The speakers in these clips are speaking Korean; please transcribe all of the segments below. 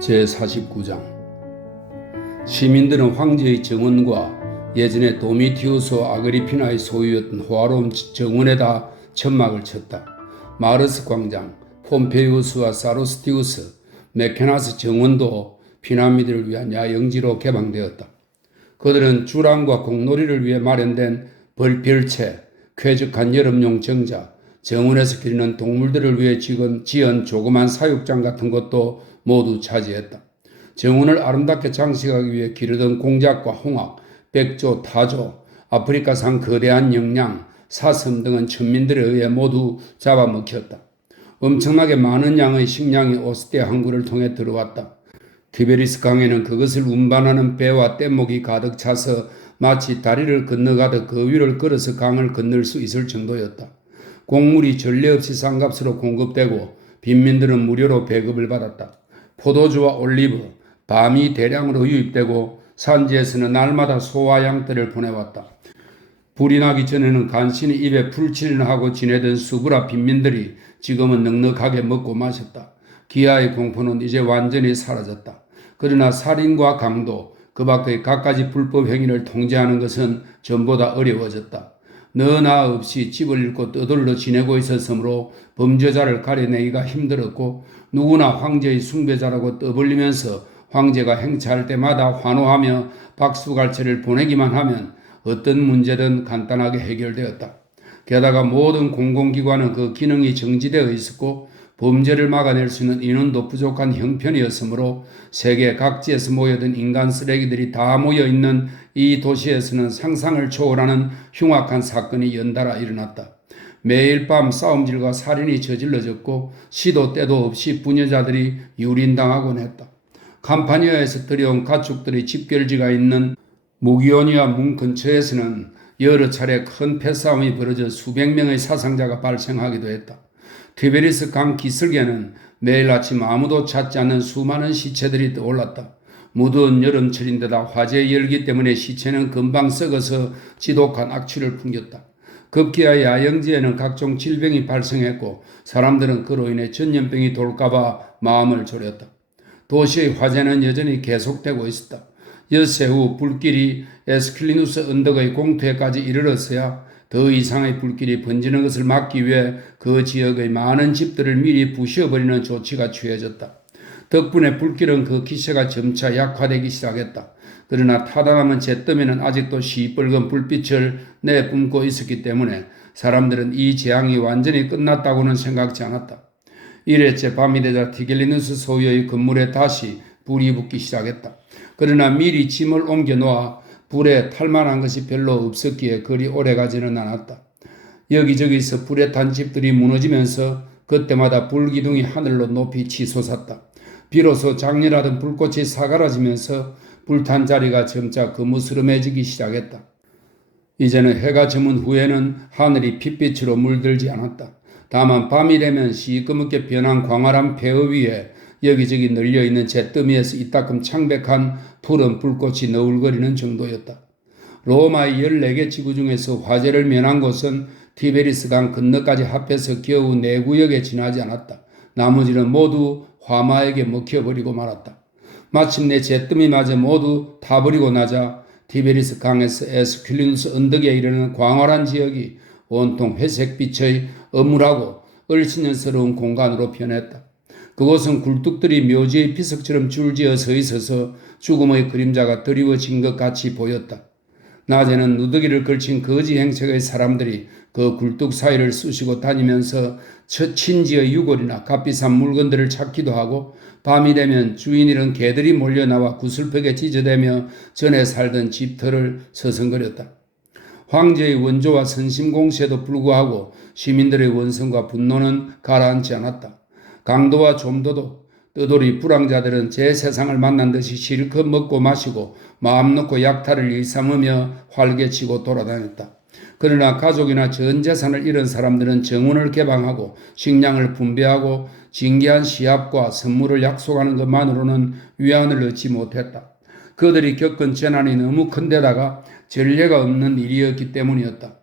제49장 시민들은 황제의 정원과 예전에 도미티우스 아그리피나의 소유였던 호화로운 정원에다 천막을 쳤다. 마르스 광장, 폼페이우스와 사루스티우스, 메케나스 정원도 피난민들을 위한 야영지로 개방되었다. 그들은 주랑과 공놀이를 위해 마련된 별채, 쾌적한 여름용 정자, 정원에서 기르는 동물들을 위해 지은 조그만 사육장 같은 것도 모두 차지했다. 정원을 아름답게 장식하기 위해 기르던 공작과 홍학, 백조, 타조, 아프리카산 거대한 영양, 사슴 등은 천민들에 의해 모두 잡아먹혔다. 엄청나게 많은 양의 식량이 오스티아 항구를 통해 들어왔다. 티베리스 강에는 그것을 운반하는 배와 뗏목이 가득 차서 마치 다리를 건너가듯 그 위를 걸어서 강을 건널 수 있을 정도였다. 곡물이 전례 없이 싼값으로 공급되고 빈민들은 무료로 배급을 받았다. 포도주와 올리브, 밤이 대량으로 유입되고 산지에서는 날마다 소와 양떼를 보내왔다. 불이 나기 전에는 간신히 입에 풀칠을 하고 지내던 수구라 빈민들이 지금은 넉넉하게 먹고 마셨다. 기아의 공포는 이제 완전히 사라졌다. 그러나 살인과 강도, 그 밖의 갖가지 불법 행위를 통제하는 것은 전보다 어려워졌다. 너나 없이 집을 잃고 떠돌러 지내고 있었으므로 범죄자를 가려내기가 힘들었고 누구나 황제의 숭배자라고 떠벌리면서 황제가 행차할 때마다 환호하며 박수갈채를 보내기만 하면 어떤 문제든 간단하게 해결되었다. 게다가 모든 공공기관은 그 기능이 정지되어 있었고 범죄를 막아낼 수 있는 인원도 부족한 형편이었으므로 세계 각지에서 모여든 인간 쓰레기들이 다 모여있는 이 도시에서는 상상을 초월하는 흉악한 사건이 연달아 일어났다. 매일 밤 싸움질과 살인이 저질러졌고 시도 때도 없이 부녀자들이 유린당하곤 했다. 캄파니아에서 들여온 가축들의 집결지가 있는 무기오니아 문 근처에서는 여러 차례 큰 패싸움이 벌어져 수백 명의 사상자가 발생하기도 했다. 티베리스 강 기슭에는 매일 아침 아무도 찾지 않는 수많은 시체들이 떠올랐다. 무더운 여름철인데다 화재의 열기 때문에 시체는 금방 썩어서 지독한 악취를 풍겼다. 급기야 야영지에는 각종 질병이 발생했고 사람들은 그로 인해 전염병이 돌까봐 마음을 졸였다. 도시의 화재는 여전히 계속되고 있었다. 엿새 후 불길이 에스킬리누스 언덕의 공터에까지 이르렀어야 더 이상의 불길이 번지는 것을 막기 위해 그 지역의 많은 집들을 미리 부셔버리는 조치가 취해졌다. 덕분에 불길은 그 기세가 점차 약화되기 시작했다. 그러나 타다남은 잿더미는 아직도 시뻘건 불빛을 내뿜고 있었기 때문에 사람들은 이 재앙이 완전히 끝났다고는 생각지 않았다. 이래째 밤이 되자 티겔리누스 소유의 건물에 다시 불이 붙기 시작했다. 그러나 미리 짐을 옮겨 놓아 불에 탈만한 것이 별로 없었기에 그리 오래가지는 않았다. 여기저기서 불에 탄 집들이 무너지면서 그때마다 불기둥이 하늘로 높이 치솟았다. 비로소 장렬하던 불꽃이 사그라지면서 불탄 자리가 점차 거무스름해지기 시작했다. 이제는 해가 저문 후에는 하늘이 핏빛으로 물들지 않았다. 다만 밤이 되면 시꺼멓게 변한 광활한 폐허 위에 여기저기 널려있는 잿더미에서 이따금 창백한 푸른 불꽃이 너울거리는 정도였다. 로마의 14개 지구 중에서 화재를 면한 곳은 티베리스 강 건너까지 합해서 겨우 4구역에 지나지 않았다. 나머지는 모두 화마에게 먹혀버리고 말았다. 마침내 잿더미마저 모두 타버리고 나자 티베리스 강에서 에스큘리누스 언덕에 이르는 광활한 지역이 온통 회색빛의 âm 울하고 얼씬년스러운 공간으로 변했다. 그곳은 굴뚝들이 묘지의 비석처럼 줄지어 서 있어서 죽음의 그림자가 드리워진 것 같이 보였다. 낮에는 누더기를 걸친 거지 행색의 사람들이 그 굴뚝 사이를 쑤시고 다니면서 친지의 유골이나 값비싼 물건들을 찾기도 하고 밤이 되면 주인 잃은 개들이 몰려나와 구슬벽에 찢어대며 전에 살던 집터를 서성거렸다. 황제의 원조와 선심공시에도 불구하고 시민들의 원성과 분노는 가라앉지 않았다. 강도와 좀도도 떠돌이 불황자들은 제 세상을 만난 듯이 실컷 먹고 마시고 마음 놓고 약탈을 일삼으며 활개치고 돌아다녔다. 그러나 가족이나 전 재산을 잃은 사람들은 정원을 개방하고 식량을 분배하고 진귀한 시합과 선물을 약속하는 것만으로는 위안을 얻지 못했다. 그들이 겪은 재난이 너무 큰데다가 전례가 없는 일이었기 때문이었다.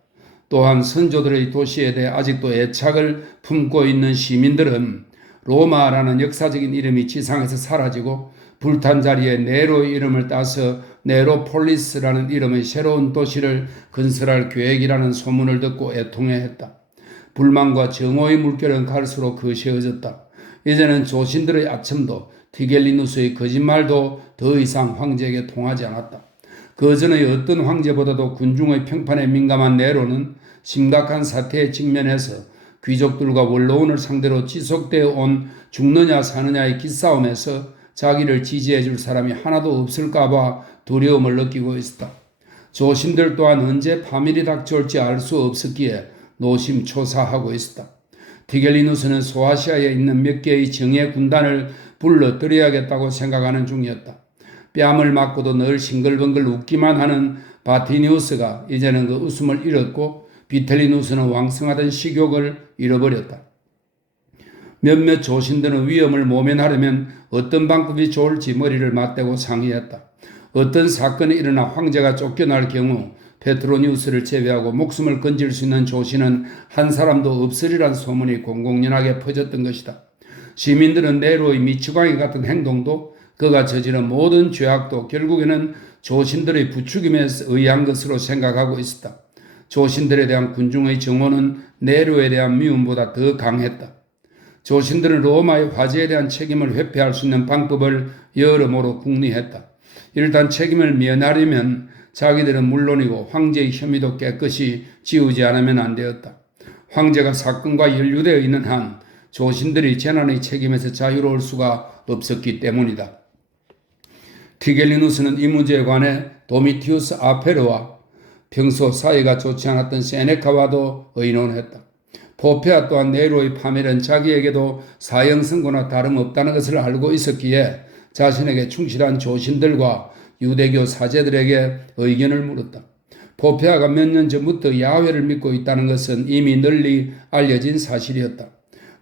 또한 선조들의 도시에 대해 아직도 애착을 품고 있는 시민들은 로마라는 역사적인 이름이 지상에서 사라지고 불탄 자리에 네로의 이름을 따서 네로폴리스라는 이름의 새로운 도시를 건설할 계획이라는 소문을 듣고 애통해했다. 불만과 정오의 물결은 갈수록 거세어졌다. 이제는 조신들의 아첨도 티겔리누스의 거짓말도 더 이상 황제에게 통하지 않았다. 그 전의 어떤 황제보다도 군중의 평판에 민감한 네로는 심각한 사태에 직면해서 귀족들과 원로원을 상대로 지속되어 온 죽느냐 사느냐의 기싸움에서 자기를 지지해 줄 사람이 하나도 없을까봐 두려움을 느끼고 있었다. 조신들 또한 언제 파멸이 닥쳐올지 알 수 없었기에 노심초사하고 있었다. 티겔리누스는 소아시아에 있는 몇 개의 정예 군단을 불러들여야겠다고 생각하는 중이었다. 뺨을 맞고도 늘 싱글벙글 웃기만 하는 바티니우스가 이제는 그 웃음을 잃었고 비텔리누스는 왕성하던 식욕을 잃어버렸다. 몇몇 조신들은 위험을 모면하려면 어떤 방법이 좋을지 머리를 맞대고 상의했다. 어떤 사건이 일어나 황제가 쫓겨날 경우 페트로니우스를 제외하고 목숨을 건질 수 있는 조신은 한 사람도 없으리란 소문이 공공연하게 퍼졌던 것이다. 시민들은 네로의 미치광이 같은 행동도 그가 저지른 모든 죄악도 결국에는 조신들의 부추김에 의한 것으로 생각하고 있었다. 조신들에 대한 군중의 정오는 네로에 대한 미움보다 더 강했다. 조신들은 로마의 화재에 대한 책임을 회피할 수 있는 방법을 여러모로 궁리했다. 일단 책임을 면하려면 자기들은 물론이고 황제의 혐의도 깨끗이 지우지 않으면 안 되었다. 황제가 사건과 연루되어 있는 한 조신들이 재난의 책임에서 자유로울 수가 없었기 때문이다. 티겔리누스는 이 문제에 관해 도미티우스 아페르와 평소 사이가 좋지 않았던 세네카와도 의논했다. 포페아 또한 네로의 파멸은 자기에게도 사형선고나 다름없다는 것을 알고 있었기에 자신에게 충실한 조신들과 유대교 사제들에게 의견을 물었다. 포페아가 몇 년 전부터 야훼를 믿고 있다는 것은 이미 널리 알려진 사실이었다.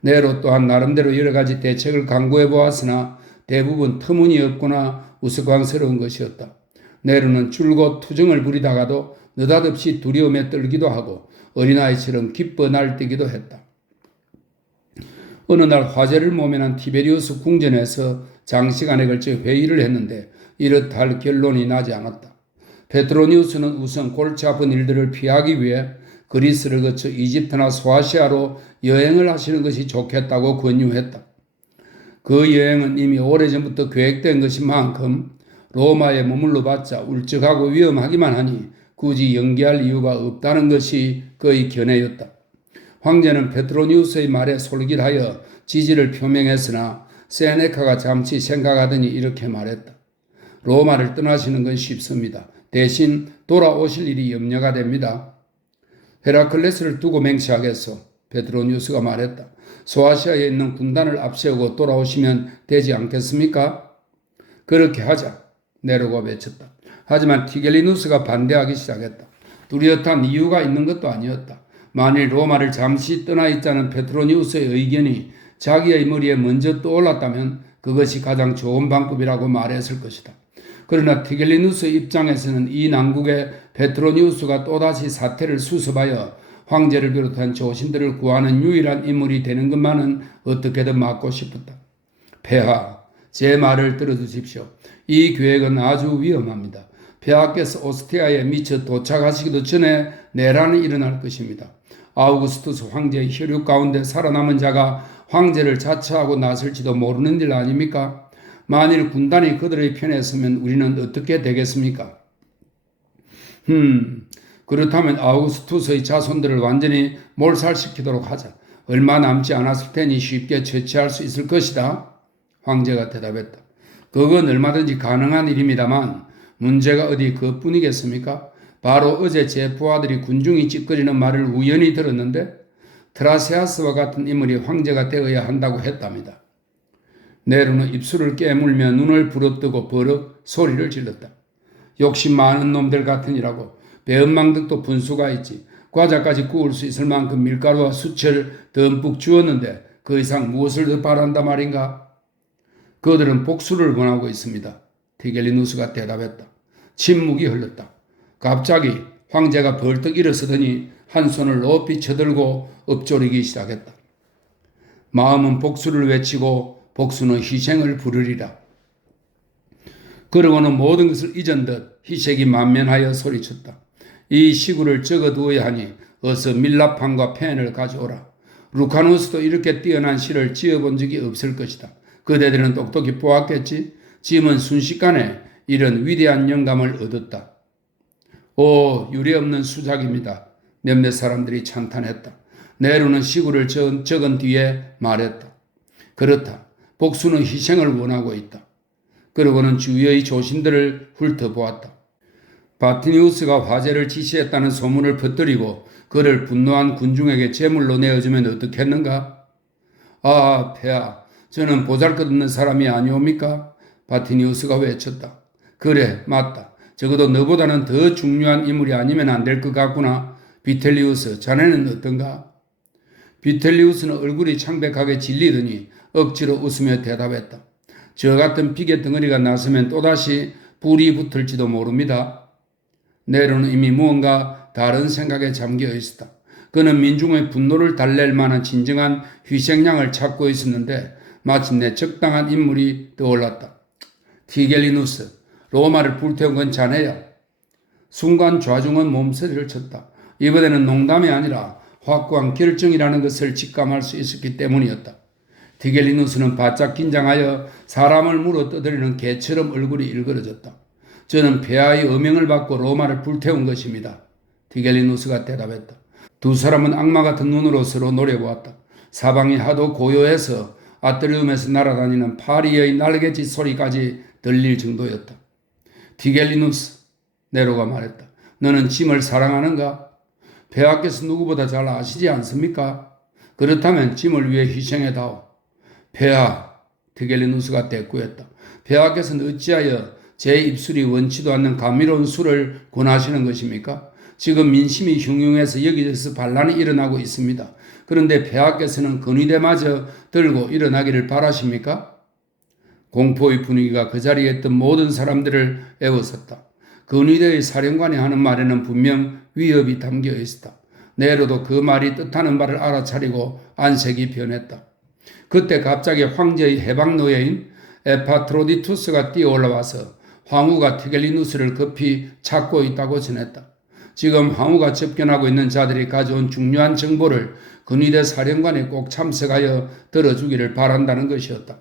네로 또한 나름대로 여러 가지 대책을 강구해 보았으나 대부분 터무니없거나 우스꽝스러운 것이었다. 네로는 줄곧 투정을 부리다가도 느닷없이 두려움에 떨기도 하고 어린아이처럼 기뻐 날뛰기도 했다. 어느 날 화제를 모면한 티베리우스 궁전에서 장시간에 걸쳐 회의를 했는데 이렇다 할 결론이 나지 않았다. 페트로니우스는 우선 골치 아픈 일들을 피하기 위해 그리스를 거쳐 이집트나 소아시아로 여행을 하시는 것이 좋겠다고 권유했다. 그 여행은 이미 오래전부터 계획된 것인 만큼 로마에 머물러 봤자 울적하고 위험하기만 하니 굳이 연기할 이유가 없다는 것이 그의 견해였다. 황제는 페트로니우스의 말에 솔깃하여 지지를 표명했으나 세네카가 잠시 생각하더니 이렇게 말했다. 로마를 떠나시는 건 쉽습니다. 대신 돌아오실 일이 염려가 됩니다. 헤라클레스를 두고 맹세하겠소. 페트로니우스가 말했다. 소아시아에 있는 군단을 앞세우고 돌아오시면 되지 않겠습니까? 그렇게 하자. 네로가 외쳤다. 하지만 티겔리누스가 반대하기 시작했다. 뚜렷한 이유가 있는 것도 아니었다. 만일 로마를 잠시 떠나 있자는 페트로니우스의 의견이 자기의 머리에 먼저 떠올랐다면 그것이 가장 좋은 방법이라고 말했을 것이다. 그러나 티겔리누스의 입장에서는 이 난국에 페트로니우스가 또다시 사태를 수습하여 황제를 비롯한 조신들을 구하는 유일한 인물이 되는 것만은 어떻게든 막고 싶었다. 폐하, 제 말을 들어주십시오. 이 계획은 아주 위험합니다. 폐하께서 오스티아에 미처 도착하시기도 전에 내란이 일어날 것입니다. 아우구스투스 황제의 혈육 가운데 살아남은 자가 황제를 자처하고 나설지도 모르는 일 아닙니까? 만일 군단이 그들의 편에 서면 우리는 어떻게 되겠습니까? 그렇다면 아우구스투스의 자손들을 완전히 몰살시키도록 하자. 얼마 남지 않았을 테니 쉽게 처치할 수 있을 것이다. 황제가 대답했다. 그건 얼마든지 가능한 일입니다만 문제가 어디 그뿐이겠습니까? 바로 어제 제 부하들이 군중이 찌꺼리는 말을 우연히 들었는데 트라세아스와 같은 인물이 황제가 되어야 한다고 했답니다. 네로는 입술을 깨물며 눈을 부릅뜨고 버럭 소리를 질렀다. 욕심 많은 놈들 같으니라고. 배은망덕도 분수가 있지. 과자까지 구울 수 있을 만큼 밀가루와 수철 듬뿍 주었는데 그 이상 무엇을 더 바란다 말인가? 그들은 복수를 원하고 있습니다. 티겔리누스가 대답했다. 침묵이 흘렀다. 갑자기 황제가 벌떡 일어서더니 한 손을 높이 쳐들고 엎조리기 시작했다. 마음은 복수를 외치고 복수는 희생을 부르리라. 그러고는 모든 것을 잊은 듯 희색이 만면하여 소리쳤다. 이 시구를 적어두어야 하니 어서 밀랍판과 펜을 가져오라. 루카누스도 이렇게 뛰어난 시를 지어본 적이 없을 것이다. 그대들은 똑똑히 보았겠지. 짐은 순식간에 이런 위대한 영감을 얻었다. 오, 유례없는 수작입니다. 몇몇 사람들이 찬탄했다. 네로는 시구를 적은 뒤에 말했다. 그렇다. 복수는 희생을 원하고 있다. 그러고는 주위의 조신들을 훑어보았다. 바티니우스가 화제를 지시했다는 소문을 퍼뜨리고 그를 분노한 군중에게 제물로 내어주면 어떻겠는가? 아, 폐하, 저는 보잘것없는 사람이 아니옵니까? 바티니우스가 외쳤다. 그래, 맞다. 적어도 너보다는 더 중요한 인물이 아니면 안 될 것 같구나. 비텔리우스, 자네는 어떤가? 비텔리우스는 얼굴이 창백하게 질리더니 억지로 웃으며 대답했다. 저 같은 비계 덩어리가 나서면 또다시 불이 붙을지도 모릅니다. 네로는 이미 무언가 다른 생각에 잠겨 있었다. 그는 민중의 분노를 달랠 만한 진정한 희생양을 찾고 있었는데 마침내 적당한 인물이 떠올랐다. 티겔리누스, 로마를 불태운 건 자네야. 순간 좌중은 몸서리를 쳤다. 이번에는 농담이 아니라 확고한 결정이라는 것을 직감할 수 있었기 때문이었다. 티겔리누스는 바짝 긴장하여 사람을 물어 떠들이는 개처럼 얼굴이 일그러졌다. 저는 폐하의 어명을 받고 로마를 불태운 것입니다. 티겔리누스가 대답했다. 두 사람은 악마 같은 눈으로 서로 노려보았다. 사방이 하도 고요해서 아트리움에서 날아다니는 파리의 날개짓 소리까지 들릴 정도였다. 티겔리누스, 네로가 말했다. 너는 짐을 사랑하는가? 폐하께서 누구보다 잘 아시지 않습니까? 그렇다면 짐을 위해 희생해다오. 폐하, 티겔리누스가 대꾸했다. 폐하께서는 어찌하여 제 입술이 원치도 않는 감미로운 술을 권하시는 것입니까? 지금 민심이 흉흉해서 여기저기서 반란이 일어나고 있습니다. 그런데 폐하께서는 건의대마저 들고 일어나기를 바라십니까? 공포의 분위기가 그 자리에 있던 모든 사람들을 애워쌌다. 건의대의 사령관이 하는 말에는 분명 위협이 담겨 있었다. 네로도 그 말이 뜻하는 바를 알아차리고 안색이 변했다. 그때 갑자기 황제의 해방 노예인 에파트로디투스가 뛰어올라와서 황후가 티겔리누스를 급히 찾고 있다고 전했다. 지금 황후가 접견하고 있는 자들이 가져온 중요한 정보를 근위대 사령관이 꼭 참석하여 들어주기를 바란다는 것이었다.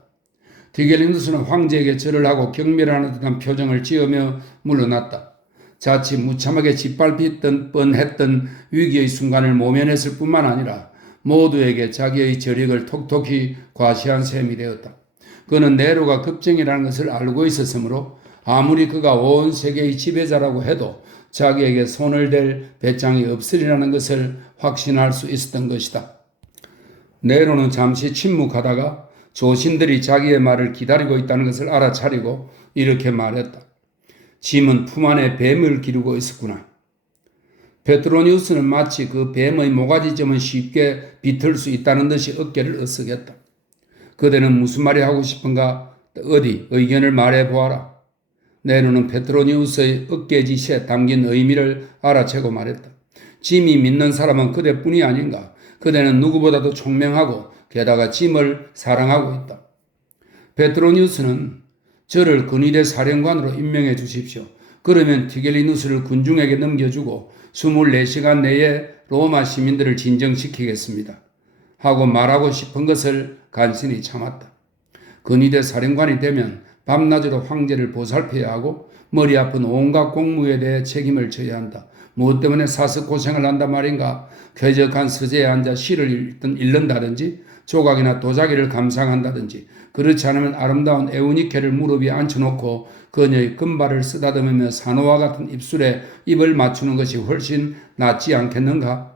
티겔리누스는 황제에게 절을 하고 경멸하는 듯한 표정을 지으며 물러났다. 자칫 무참하게 짓밟혔던 뻔했던 위기의 순간을 모면했을 뿐만 아니라 모두에게 자기의 저력을 톡톡히 과시한 셈이 되었다. 그는 네로가 급정이라는 것을 알고 있었으므로 아무리 그가 온 세계의 지배자라고 해도 자기에게 손을 댈 배짱이 없으리라는 것을 확신할 수 있었던 것이다. 네로는 잠시 침묵하다가 조신들이 자기의 말을 기다리고 있다는 것을 알아차리고 이렇게 말했다. 짐은 품 안에 뱀을 기르고 있었구나. 페트로니우스는 마치 그 뱀의 모가지점은 쉽게 비틀 수 있다는 듯이 어깨를 으쓱했다. 그대는 무슨 말이 하고 싶은가? 어디 의견을 말해보아라. 네로는 페트로니우스의 어깨짓에 담긴 의미를 알아채고 말했다. 짐이 믿는 사람은 그대뿐이 아닌가. 그대는 누구보다도 총명하고 게다가 짐을 사랑하고 있다. 페트로니우스는 저를 근위대 사령관으로 임명해 주십시오. 그러면 티겔리누스를 군중에게 넘겨주고 24시간 내에 로마 시민들을 진정시키겠습니다. 하고 말하고 싶은 것을 간신히 참았다. 근위대 사령관이 되면 밤낮으로 황제를 보살펴야 하고 머리 아픈 온갖 공무에 대해 책임을 져야 한다. 무엇 때문에 사서 고생을 한단 말인가? 쾌적한 서재에 앉아 시를 읽는다든지 조각이나 도자기를 감상한다든지 그렇지 않으면 아름다운 에우니케를 무릎 위에 앉혀놓고 그녀의 금발을 쓰다듬으며 산호와 같은 입술에 입을 맞추는 것이 훨씬 낫지 않겠는가?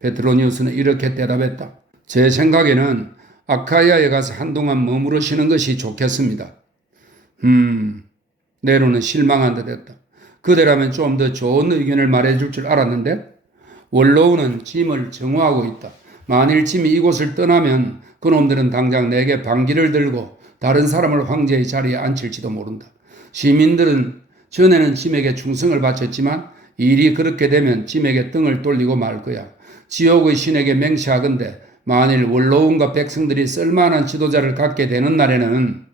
페트로니우스는 이렇게 대답했다. 제 생각에는 아카이아에 가서 한동안 머무르시는 것이 좋겠습니다. 네로는 실망한 듯 했다. 그대라면 좀 더 좋은 의견을 말해줄 줄 알았는데 원로우는 짐을 정오하고 있다. 만일 짐이 이곳을 떠나면 그놈들은 당장 내게 방기를 들고 다른 사람을 황제의 자리에 앉힐지도 모른다. 시민들은 전에는 짐에게 충성을 바쳤지만 일이 그렇게 되면 짐에게 등을 돌리고 말 거야. 지옥의 신에게 맹세하건대 만일 원로원과 백성들이 쓸만한 지도자를 갖게 되는 날에는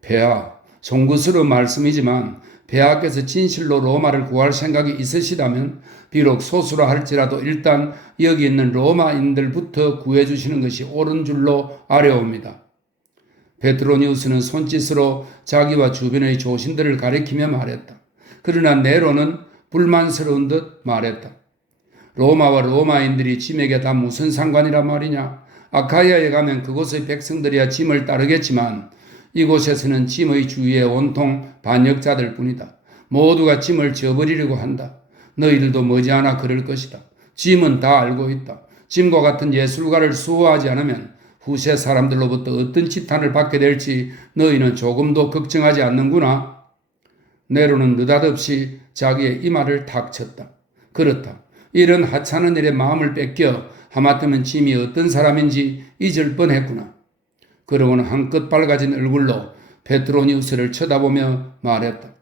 폐하, 송구스러운 말씀이지만 폐하께서 진실로 로마를 구할 생각이 있으시다면 비록 소수라 할지라도 일단 여기 있는 로마인들부터 구해주시는 것이 옳은 줄로 아뢰옵니다. 베트로니우스는 손짓으로 자기와 주변의 조신들을 가리키며 말했다. 그러나 네로는 불만스러운 듯 말했다. 로마와 로마인들이 짐에게 다 무슨 상관이란 말이냐? 아카이아에 가면 그곳의 백성들이야 짐을 따르겠지만 이곳에서는 짐의 주위에 온통 반역자들 뿐이다. 모두가 짐을 져버리려고 한다. 너희들도 머지않아 그럴 것이다. 짐은 다 알고 있다. 짐과 같은 예술가를 수호하지 않으면 후세 사람들로부터 어떤 지탄을 받게 될지 너희는 조금도 걱정하지 않는구나. 네로는 느닷없이 자기의 이마를 탁 쳤다. 그렇다. 이런 하찮은 일에 마음을 뺏겨 하마터면 짐이 어떤 사람인지 잊을 뻔했구나. 그러고는 한껏 밝아진 얼굴로 페트로니우스를 쳐다보며 말했다.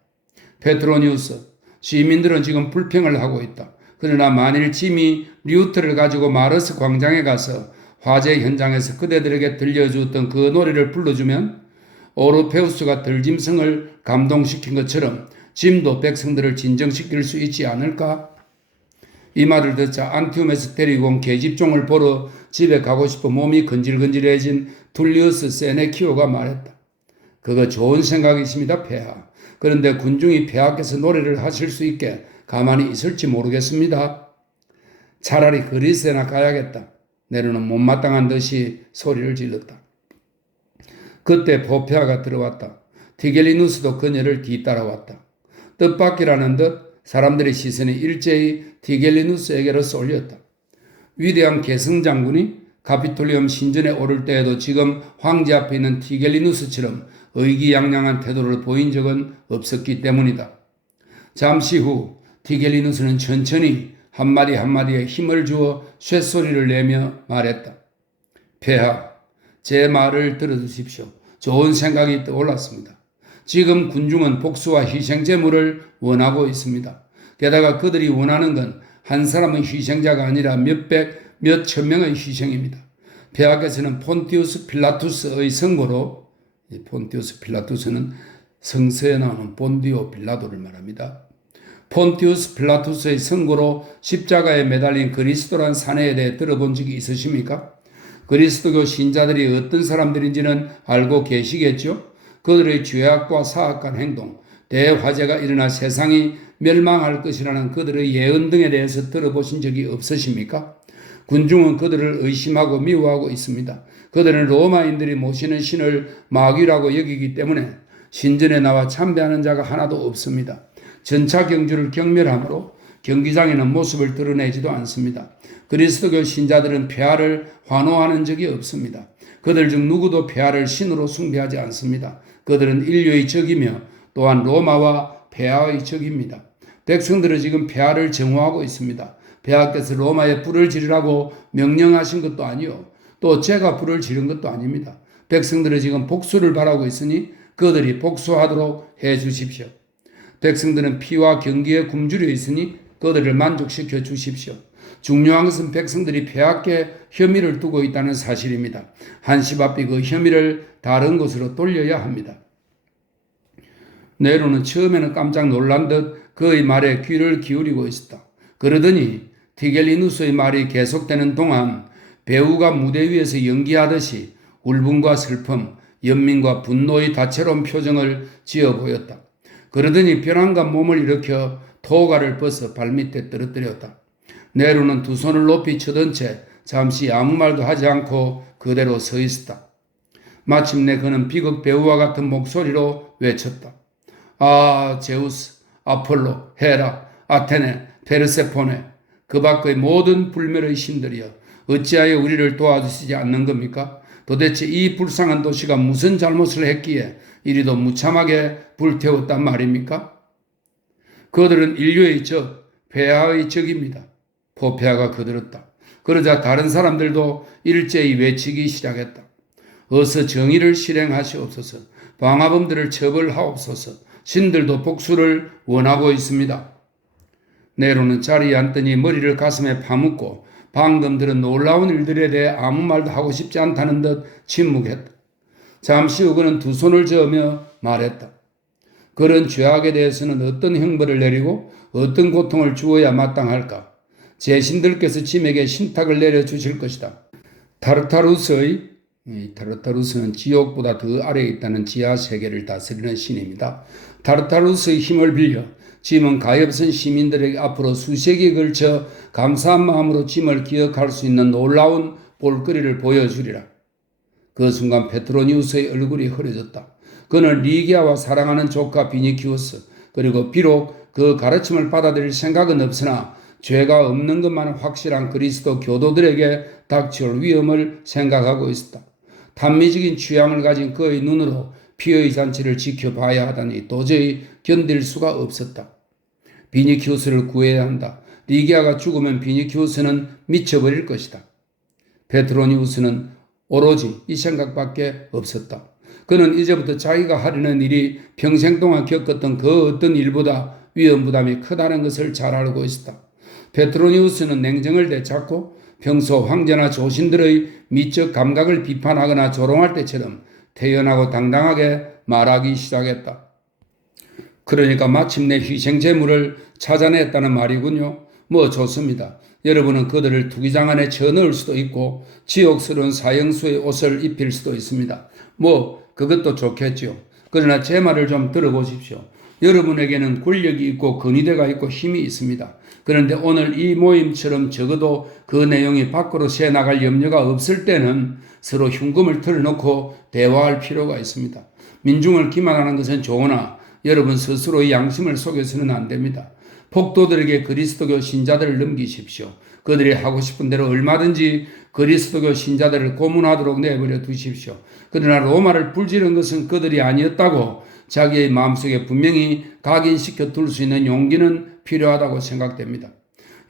페트로니우스, 시민들은 지금 불평을 하고 있다. 그러나 만일 짐이 류트를 가지고 마르스 광장에 가서 화재 현장에서 그대들에게 들려주었던 그 노래를 불러주면 오르페우스가 들짐승을 감동시킨 것처럼 짐도 백성들을 진정시킬 수 있지 않을까? 이 말을 듣자 안티움에서 데리고 온 계집종을 보러 집에 가고 싶어 몸이 근질근질해진 툴리우스 세네키오가 말했다. 그거 좋은 생각이십니다, 폐하. 그런데 군중이 폐하께서 노래를 하실 수 있게 가만히 있을지 모르겠습니다. 차라리 그리스에나 가야겠다. 네로는 못마땅한 듯이 소리를 질렀다. 그때 포페아가 들어왔다. 티겔리누스도 그녀를 뒤따라왔다. 뜻밖이라는 듯 사람들의 시선이 일제히 티겔리누스에게로 쏠렸다. 위대한 계승장군이 카피톨리움 신전에 오를 때에도 지금 황제 앞에 있는 티겔리누스처럼 의기양양한 태도를 보인 적은 없었기 때문이다. 잠시 후 티겔리누스는 천천히 한마디 한마디에 힘을 주어 쇳소리를 내며 말했다. 폐하, 제 말을 들어주십시오. 좋은 생각이 떠올랐습니다. 지금 군중은 복수와 희생제물을 원하고 있습니다. 게다가 그들이 원하는 건 한 사람의 희생자가 아니라 몇백, 몇천 명의 희생입니다. 폐하께서는 폰티우스 필라투스의 선고로, 폰티우스 필라투스는 성서에 나오는 본디오 빌라도를 말합니다. 폰티우스 필라투스의 선고로 십자가에 매달린 그리스도란 사내에 대해 들어본 적이 있으십니까? 그리스도교 신자들이 어떤 사람들인지는 알고 계시겠죠? 그들의 죄악과 사악한 행동, 대화재가 일어나 세상이 멸망할 것이라는 그들의 예언 등에 대해서 들어보신 적이 없으십니까? 군중은 그들을 의심하고 미워하고 있습니다. 그들은 로마인들이 모시는 신을 마귀라고 여기기 때문에 신전에 나와 참배하는 자가 하나도 없습니다. 전차 경주를 경멸하므로 경기장에는 모습을 드러내지도 않습니다. 그리스도교 신자들은 폐하를 환호하는 적이 없습니다. 그들 중 누구도 폐하를 신으로 숭배하지 않습니다. 그들은 인류의 적이며 또한 로마와 폐하의 적입니다. 백성들은 지금 폐하를 정오하고 있습니다. 폐하께서 로마에 불을 지르라고 명령하신 것도 아니요. 또 제가 불을 지른 것도 아닙니다. 백성들은 지금 복수를 바라고 있으니 그들이 복수하도록 해 주십시오. 백성들은 피와 경기에 굶주려 있으니 그들을 만족시켜 주십시오. 중요한 것은 백성들이 폐하께 혐의를 두고 있다는 사실입니다. 한시바삐 그 혐의를 다른 곳으로 돌려야 합니다. 네로는 처음에는 깜짝 놀란 듯 그의 말에 귀를 기울이고 있었다. 그러더니 티겔리누스의 말이 계속되는 동안 배우가 무대 위에서 연기하듯이 울분과 슬픔, 연민과 분노의 다채로운 표정을 지어 보였다. 그러더니 벼랑간 몸을 일으켜 토가를 벗어 발밑에 떨어뜨렸다. 네로는 두 손을 높이 쳐든 채 잠시 아무 말도 하지 않고 그대로 서 있었다. 마침내 그는 비극 배우와 같은 목소리로 외쳤다. 아, 제우스, 아폴로, 헤라, 아테네, 페르세포네, 그 밖의 모든 불멸의 신들이여, 어찌하여 우리를 도와주시지 않는 겁니까? 도대체 이 불쌍한 도시가 무슨 잘못을 했기에 이리도 무참하게 불태웠단 말입니까? 그들은 인류의 적, 폐하의 적입니다. 포페아가 거들었다. 그러자 다른 사람들도 일제히 외치기 시작했다. 어서 정의를 실행하시옵소서. 방화범들을 처벌하옵소서. 신들도 복수를 원하고 있습니다. 네로는 자리에 앉더니 머리를 가슴에 파묻고 방금 들은 놀라운 일들에 대해 아무 말도 하고 싶지 않다는 듯 침묵했다. 잠시 후 그는 두 손을 저으며 말했다. 그런 죄악에 대해서는 어떤 형벌을 내리고 어떤 고통을 주어야 마땅할까? 제 신들께서 짐에게 신탁을 내려주실 것이다. 타르타루스는 지옥보다 더 아래에 있다는 지하 세계를 다스리는 신입니다. 타르타루스의 힘을 빌려 짐은 가엾은 시민들에게 앞으로 수세기에 걸쳐 감사한 마음으로 짐을 기억할 수 있는 놀라운 볼거리를 보여주리라. 그 순간 페트로니우스의 얼굴이 흐려졌다. 그는 리기아와 사랑하는 조카 비니키우스, 그리고 비록 그 가르침을 받아들일 생각은 없으나 죄가 없는 것만 확실한 그리스도 교도들에게 닥쳐올 위험을 생각하고 있었다. 탄미적인 취향을 가진 그의 눈으로 피의 잔치를 지켜봐야 하다니 도저히 견딜 수가 없었다. 비니키우스를 구해야 한다. 리기아가 죽으면 비니키우스는 미쳐버릴 것이다. 페트로니우스는 오로지 이 생각밖에 없었다. 그는 이제부터 자기가 하려는 일이 평생 동안 겪었던 그 어떤 일보다 위험 부담이 크다는 것을 잘 알고 있었다. 페트로니우스는 냉정을 되찾고 평소 황제나 조신들의 미적 감각을 비판하거나 조롱할 때처럼 태연하고 당당하게 말하기 시작했다. 그러니까 마침내 희생 제물을 찾아냈다는 말이군요. 뭐 좋습니다. 여러분은 그들을 투기장 안에 쳐넣을 수도 있고 지옥스러운 사형수의 옷을 입힐 수도 있습니다. 뭐 그것도 좋겠죠. 그러나 제 말을 좀 들어보십시오. 여러분에게는 권력이 있고 근위대가 있고 힘이 있습니다. 그런데 오늘 이 모임처럼 적어도 그 내용이 밖으로 새나갈 염려가 없을 때는 서로 흉금을 털어놓고 대화할 필요가 있습니다. 민중을 기만하는 것은 좋으나 여러분 스스로의 양심을 속여서는 안 됩니다. 폭도들에게 그리스도교 신자들을 넘기십시오. 그들이 하고 싶은 대로 얼마든지 그리스도교 신자들을 고문하도록 내버려 두십시오. 그러나 로마를 불지른 것은 그들이 아니었다고 자기의 마음속에 분명히 각인시켜 둘 수 있는 용기는 필요하다고 생각됩니다.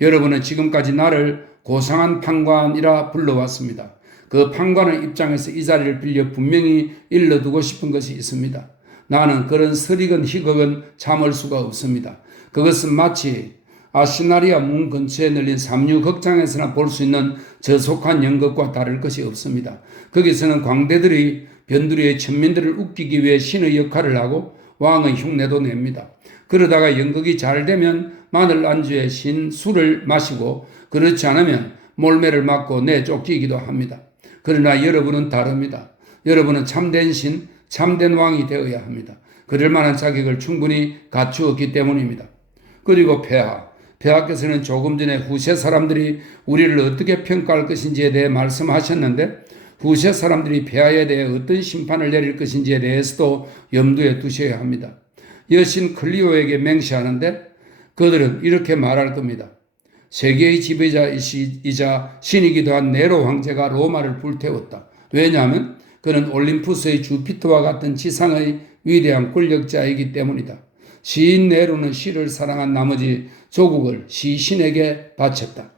여러분은 지금까지 나를 고상한 판관이라 불러왔습니다. 그 판관의 입장에서 이 자리를 빌려 분명히 일러두고 싶은 것이 있습니다. 나는 그런 설익은 희극은 참을 수가 없습니다. 그것은 마치 아시나리아 문 근처에 널린 삼류 극장에서나 볼 수 있는 저속한 연극과 다를 것이 없습니다. 거기서는 광대들이 변두리의 천민들을 웃기기 위해 신의 역할을 하고 왕의 흉내도 냅니다. 그러다가 연극이 잘 되면 마늘 안주에 신 술을 마시고 그렇지 않으면 몰매를 맞고 내쫓기기도 합니다. 그러나 여러분은 다릅니다. 여러분은 참된 신, 참된 왕이 되어야 합니다. 그럴 만한 자격을 충분히 갖추었기 때문입니다. 그리고 폐하께서는 조금 전에 후세 사람들이 우리를 어떻게 평가할 것인지에 대해 말씀하셨는데 후세 사람들이 폐하에 대해 어떤 심판을 내릴 것인지에 대해서도 염두에 두셔야 합니다. 여신 클리오에게 맹세하는데 그들은 이렇게 말할 겁니다. 세계의 지배자이자 신이기도 한 네로 황제가 로마를 불태웠다. 왜냐하면 그는 올림푸스의 주피터와 같은 지상의 위대한 권력자이기 때문이다. 시인 네로는 시를 사랑한 나머지 조국을 시신에게 바쳤다.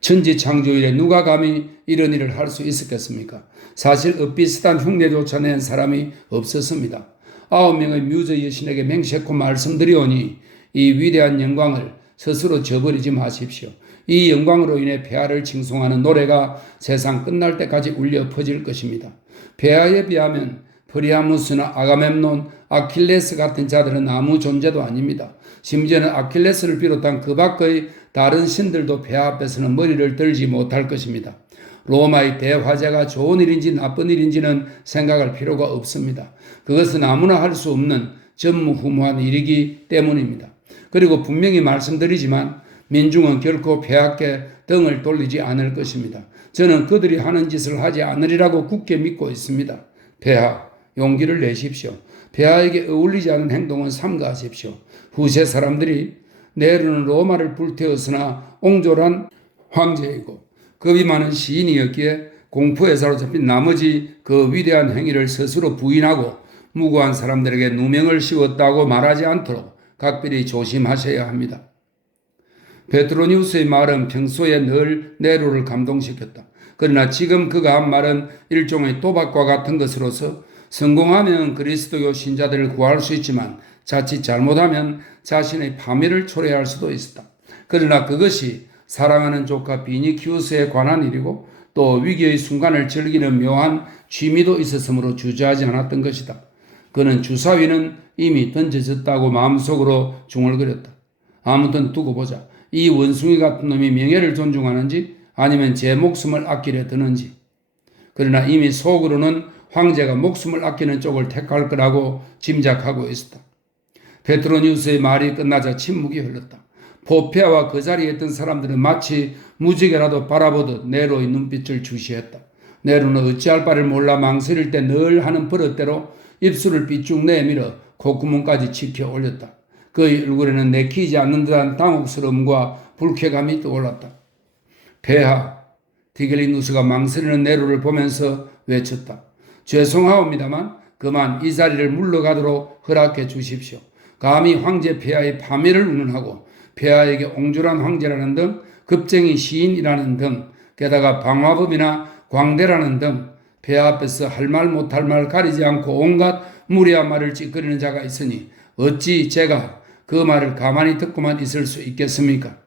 천지창조일에 누가 감히 이런 일을 할 수 있었겠습니까? 사실 엇비슷한 흉내조차 낸 사람이 없었습니다. 9명의 뮤즈 여신에게 맹세코 말씀드리오니 이 위대한 영광을 스스로 저버리지 마십시오. 이 영광으로 인해 폐하를 칭송하는 노래가 세상 끝날 때까지 울려 퍼질 것입니다. 폐하에 비하면 프리아무스나 아가멤논, 아킬레스 같은 자들은 아무 존재도 아닙니다. 심지어는 아킬레스를 비롯한 그 밖의 다른 신들도 폐하 앞에서는 머리를 들지 못할 것입니다. 로마의 대화제가 좋은 일인지 나쁜 일인지는 생각할 필요가 없습니다. 그것은 아무나 할 수 없는 전무후무한 일이기 때문입니다. 그리고 분명히 말씀드리지만 민중은 결코 폐하께 등을 돌리지 않을 것입니다. 저는 그들이 하는 짓을 하지 않으리라고 굳게 믿고 있습니다. 폐하, 용기를 내십시오. 폐하에게 어울리지 않은 행동은 삼가하십시오. 후세 사람들이 네로는 로마를 불태웠으나 옹졸한 황제이고 겁이 많은 시인이었기에 공포에 사로잡힌 나머지 그 위대한 행위를 스스로 부인하고 무고한 사람들에게 누명을 씌웠다고 말하지 않도록 각별히 조심하셔야 합니다. 베트로니우스의 말은 평소에 늘 네로를 감동시켰다. 그러나 지금 그가 한 말은 일종의 도박과 같은 것으로서 성공하면 그리스도교 신자들을 구할 수 있지만 자칫 잘못하면 자신의 파멸을 초래할 수도 있었다. 그러나 그것이 사랑하는 조카 비니키우스에 관한 일이고 또 위기의 순간을 즐기는 묘한 취미도 있었으므로 주저하지 않았던 것이다. 그는 주사위는 이미 던져졌다고 마음속으로 중얼거렸다. 아무튼 두고 보자. 이 원숭이 같은 놈이 명예를 존중하는지 아니면 제 목숨을 아끼려 드는지. 그러나 이미 속으로는 황제가 목숨을 아끼는 쪽을 택할 거라고 짐작하고 있었다. 페트로니우스의 말이 끝나자 침묵이 흘렀다. 포페아와 그 자리에 있던 사람들은 마치 무지개라도 바라보듯 네로의 눈빛을 주시했다. 네로는 어찌할 바를 몰라 망설일 때 늘 하는 버릇대로 입술을 삐쭉 내밀어 콧구멍까지 치켜 올렸다. 그의 얼굴에는 내키지 않는 듯한 당혹스러움과 불쾌감이 떠올랐다. 폐하, 디겔리누스가 망설이는 네로를 보면서 외쳤다. 죄송하옵니다만 그만 이 자리를 물러가도록 허락해 주십시오. 감히 황제 폐하의 파멸을 운운하고 폐하에게 옹졸한 황제라는 등 급쟁이 시인이라는 등 게다가 방화범이나 광대라는 등 폐하 앞에서 할 말 못할 말 가리지 않고 온갖 무례한 말을 찌꺼리는 자가 있으니 어찌 제가 그 말을 가만히 듣고만 있을 수 있겠습니까?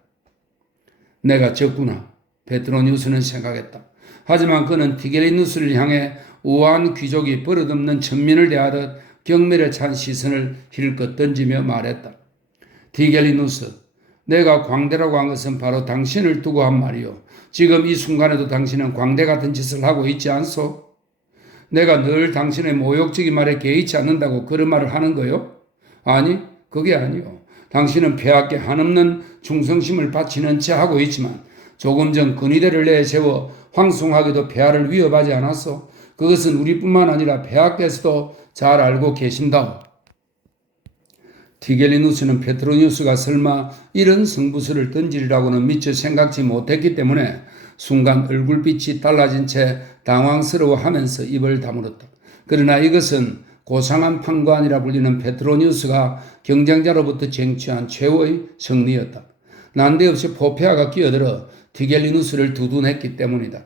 내가 졌구나. 페트로니우스는 생각했다. 하지만 그는 티게리누스를 향해 우아한 귀족이 버릇없는 천민을 대하듯 경멸에 찬 시선을 힐끗 던지며 말했다. 티게리누스, 내가 광대라고 한 것은 바로 당신을 두고 한 말이요. 지금 이 순간에도 당신은 광대 같은 짓을 하고 있지 않소? 내가 늘 당신의 모욕적인 말에 개의치 않는다고 그런 말을 하는 거요? 아니, 그게 아니요. 당신은 폐하께 한없는 충성심을 바치는 채 하고 있지만 조금 전 근위대를 내세워 황송하게도 폐하를 위협하지 않았소? 그것은 우리뿐만 아니라 폐하께서도 잘 알고 계신다오. 티겔리누스는 페트로니우스가 설마 이런 승부수를 던지리라고는 미처 생각지 못했기 때문에 순간 얼굴빛이 달라진 채 당황스러워하면서 입을 다물었다. 그러나 이것은 고상한 판관이라 불리는 페트로니우스가 경쟁자로부터 쟁취한 최후의 승리였다. 난데없이 포페아가 끼어들어 티겔리누스를 두둔했기 때문이다.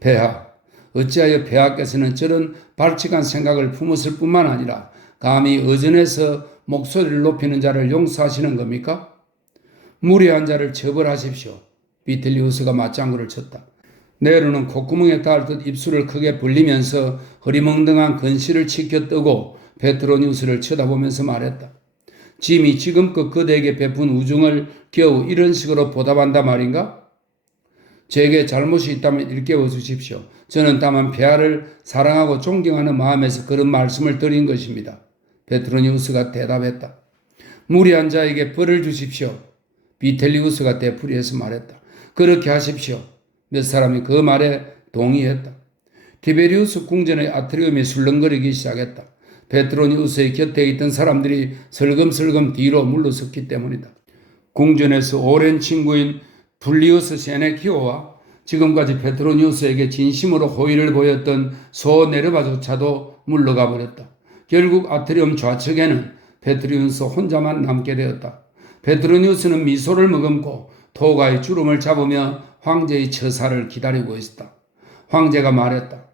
폐하, 어찌하여 폐하께서는 저런 발칙한 생각을 품었을 뿐만 아니라 감히 의전에서 목소리를 높이는 자를 용서하시는 겁니까? 무례한 자를 처벌하십시오. 비틀리우스가 맞장구를 쳤다. 네로는 콧구멍에 닿을 듯 입술을 크게 벌리면서 허리멍덩한 근시를 치켜뜨고 페트로니우스를 쳐다보면서 말했다. 짐이 지금껏 그대에게 베푼 우정을 겨우 이런 식으로 보답한다 말인가? 제게 잘못이 있다면 일깨워 주십시오. 저는 다만 폐하를 사랑하고 존경하는 마음에서 그런 말씀을 드린 것입니다. 페트로니우스가 대답했다. 무리한 자에게 벌을 주십시오. 비텔리우스가 되풀이해서 말했다. 그렇게 하십시오. 몇 사람이 그 말에 동의했다. 티베리우스 궁전의 아트리움이 술렁거리기 시작했다. 페트로니우스의 곁에 있던 사람들이 슬금슬금 뒤로 물러섰기 때문이다. 궁전에서 오랜 친구인 불리우스 세네키오와 지금까지 페트로니우스에게 진심으로 호의를 보였던 소네르바조차도 물러가 버렸다. 결국 아트리움 좌측에는 페트로니우스 혼자만 남게 되었다. 페트로니우스는 미소를 머금고 토가의 주름을 잡으며 황제의 처사를 기다리고 있었다. 황제가 말했다.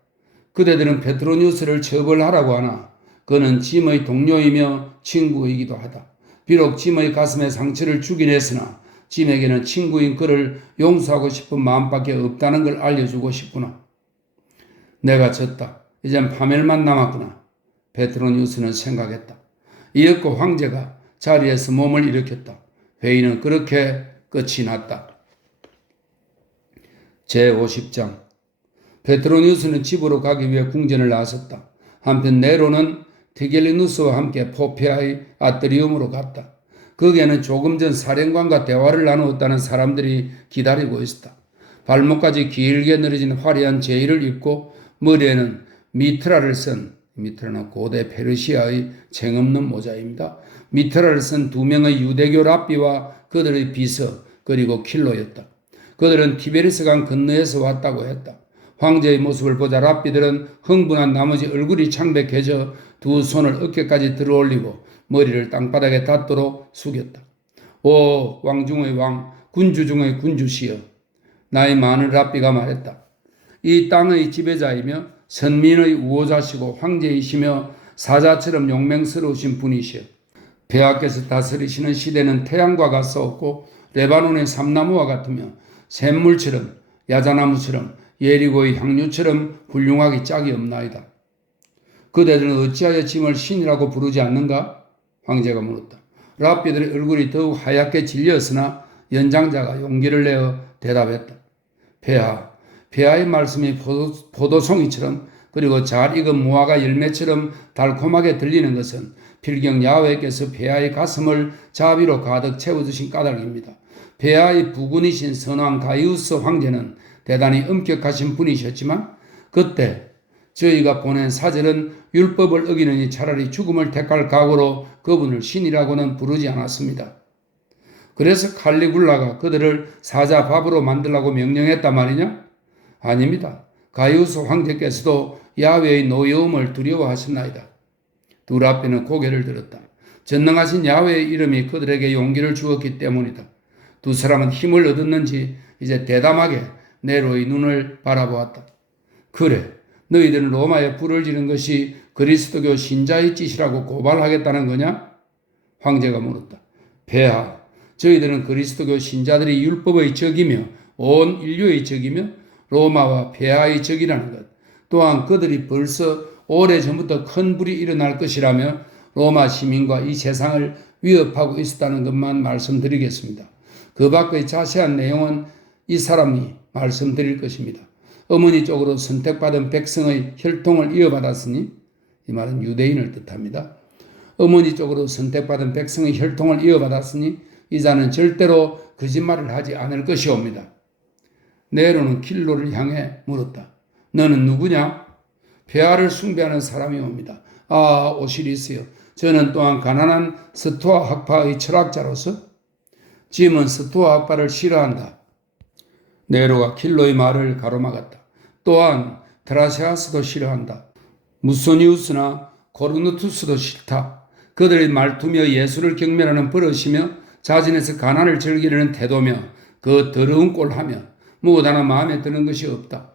그대들은 페트로니우스를 처벌하라고 하나 그는 짐의 동료이며 친구이기도 하다. 비록 짐의 가슴에 상처를 주긴 했으나 짐에게는 친구인 그를 용서하고 싶은 마음밖에 없다는 걸 알려주고 싶구나. 내가 졌다. 이젠 파멸만 남았구나. 페트로니우스는 생각했다. 이윽고 황제가 자리에서 몸을 일으켰다. 회의는 그렇게 끝이 났다. 제50장 페트로니우스는 집으로 가기 위해 궁전을 나섰다. 한편 네로는 티겔리누스와 함께 포페아의 아트리움으로 갔다. 거기에는 조금 전 사령관과 대화를 나누었다는 사람들이 기다리고 있었다. 발목까지 길게 늘어진 화려한 제의를 입고 머리에는 미트라를 쓴, 미트라는 고대 페르시아의 쟁없는 모자입니다. 미트라를 쓴 두 명의 유대교 랍비와 그들의 비서 그리고 킬로였다. 그들은 티베리스강 건너에서 왔다고 했다. 황제의 모습을 보자 랍비들은 흥분한 나머지 얼굴이 창백해져 두 손을 어깨까지 들어올리고 머리를 땅바닥에 닿도록 숙였다. 오 왕중의 왕, 군주 중의 군주시여. 나이 많은 랍비가 말했다. 이 땅의 지배자이며 선민의 우호자시고 황제이시며 사자처럼 용맹스러우신 분이시여. 폐하께서 다스리시는 시대는 태양과 같사옵고 레바논의 삼나무와 같으며 샘물처럼 야자나무처럼 예리고의 향유처럼 훌륭하기 짝이 없나이다. 그대들은 어찌하여 짐을 신이라고 부르지 않는가? 황제가 물었다. 랍비들의 얼굴이 더욱 하얗게 질렸으나 연장자가 용기를 내어 대답했다. 폐하의 말씀이 포도송이처럼 그리고 잘 익은 무화과 열매처럼 달콤하게 들리는 것은 필경 야훼께서 폐하의 가슴을 자비로 가득 채워주신 까닭입니다. 폐하의 부군이신 선왕 가이우스 황제는 대단히 엄격하신 분이셨지만 그때 저희가 보낸 사절은 율법을 어기느니 차라리 죽음을 택할 각오로 그분을 신이라고는 부르지 않았습니다. 그래서 칼리굴라가 그들을 사자밥으로 만들라고 명령했단 말이냐? 아닙니다. 가이우스 황제께서도 야훼의 노여움을 두려워하셨나이다. 두 랍비는 고개를 들었다. 전능하신 야훼의 이름이 그들에게 용기를 주었기 때문이다. 두 사람은 힘을 얻었는지 이제 대담하게 네로의 눈을 바라보았다. 그래, 너희들은 로마에 불을 지른 것이 그리스도교 신자의 짓이라고 고발하겠다는 거냐? 황제가 물었다. 폐하, 저희들은 그리스도교 신자들이 율법의 적이며 온 인류의 적이며 로마와 폐하의 적이라는 것, 또한 그들이 벌써 오래전부터 큰 불이 일어날 것이라며 로마 시민과 이 세상을 위협하고 있었다는 것만 말씀드리겠습니다. 그 밖의 자세한 내용은 이 사람이 말씀드릴 것입니다. 어머니 쪽으로 선택받은 백성의 혈통을 이어받았으니, 이 말은 유대인을 뜻합니다. 어머니 쪽으로 선택받은 백성의 혈통을 이어받았으니 이 자는 절대로 거짓말을 하지 않을 것이옵니다. 네로는 킬로를 향해 물었다. 너는 누구냐? 폐하를 숭배하는 사람이옵니다. 아, 오시리스요. 저는 또한 가난한 스토아 학파의 철학자로서 짐은 스토아 학파를 싫어한다. 네로가 킬로의 말을 가로막았다. 또한 드라세아스도 싫어한다. 무소니우스나 코르누투스도 싫다. 그들의 말투며 예술을 경멸하는 버릇이며 자진해서 가난을 즐기려는 태도며 그 더러운 꼴하며 무엇 하나 마음에 드는 것이 없다.